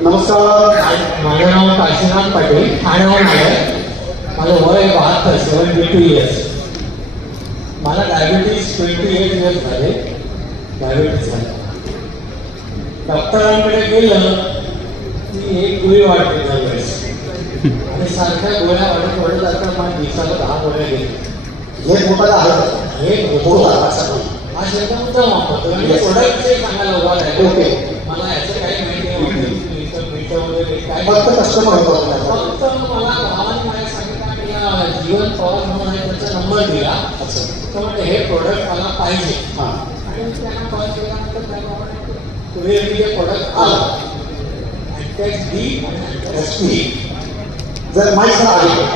नमस्कार. माझं नाव काशीनाथ पाटील. ठाण्याहून आलं माझं वय बहात्तर सेवन्टी टू इयर्स मला डायबिटीज ट्वेंटी एट इयर्स झाले. डायबिटीज झालं. डॉक्टरांकडे गेलं की एक गोळी वाढते दरवेळेस. आणि सारख्या गोळ्या वाढत वाढत आता मला दिवसाला दहा गोळ्या घेतल्या हे मोठा आहे हे बोला होतं अच्छा. हा शब्द मुद्दाम वापरतो? आणि प्रोडक्टचे सांगायला उभा आहे ओके. फक्त कस्टमर होतो फक्त मला भावाने मला सांगितलं की जीवन पवार म्हणून आहे त्यांचा नंबर दिला अच्छा तर म्हणजे हे प्रोडक्ट मला पाहिजे आणि त्यांना कॉल केल्यानंतर तुम्ही प्रोडक्ट आला जर माहीत जर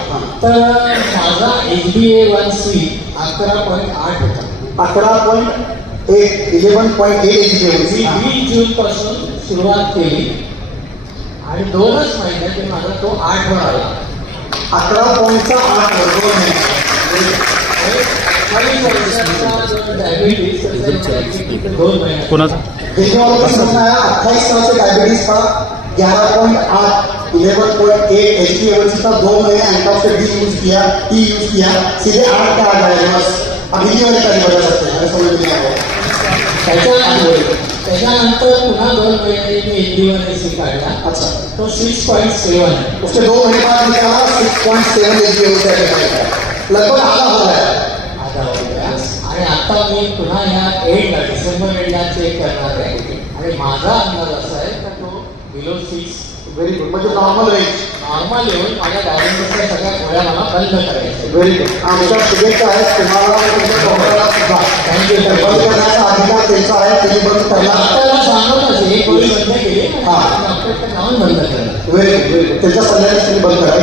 तर माझा H B A one C अकरा पॉईंट आठ होता अकरा पॉईंट एक eleven point eight H B A मी वीस जून पासून सुरुवात केली. आणि दोनच महिन्यात माझा तो आठ वर आला अकरा पॉईंटचा आठ वर्ग चाळीस वर्षाचा जो डायबिटीज त्याचा दोन महिन्यात कोणाचा देखने वालों का समझना है अट्ठाईस साल से डायबिटीज का ग्यारह पॉइंट आठ eleven point eight H P average का दो महीने एंटॉप से डी यूज किया टी यूज किया सीधे आठ का आ जाएगा बस अभी वाले का नहीं बता सकते हमें समझ में नहीं आया त्याच्यानंतर पुन्हा दोन महिने मी इंडिवन एसी काढला अच्छा. तो सिक्स पॉईंट सेवन आहे. उसके दो महीने बाद निकाला six point seven H average लगभग आधा हो गया. आता वगैरे. आणि आता मी पुन्हा या एंडला डिसेंबर एंडला चेक करणार आहे. आणि माझा अंदाज असा आहे का तो बिलो सिक्स व्हेरी गुड म्हणजे नॉर्मल रेंज नॉर्मल येऊन माझ्या डायबिटीसच्या सगळ्या गोळ्या मला बंद करायच्या व्हेरी गुड आमच्या शुभेच्छा आहेत तुम्हाला थँक्यू काय तरी पण त्याला त्याला सांगत असे हा. त्याच्या सल्ल्याने तुम्ही बंद करा.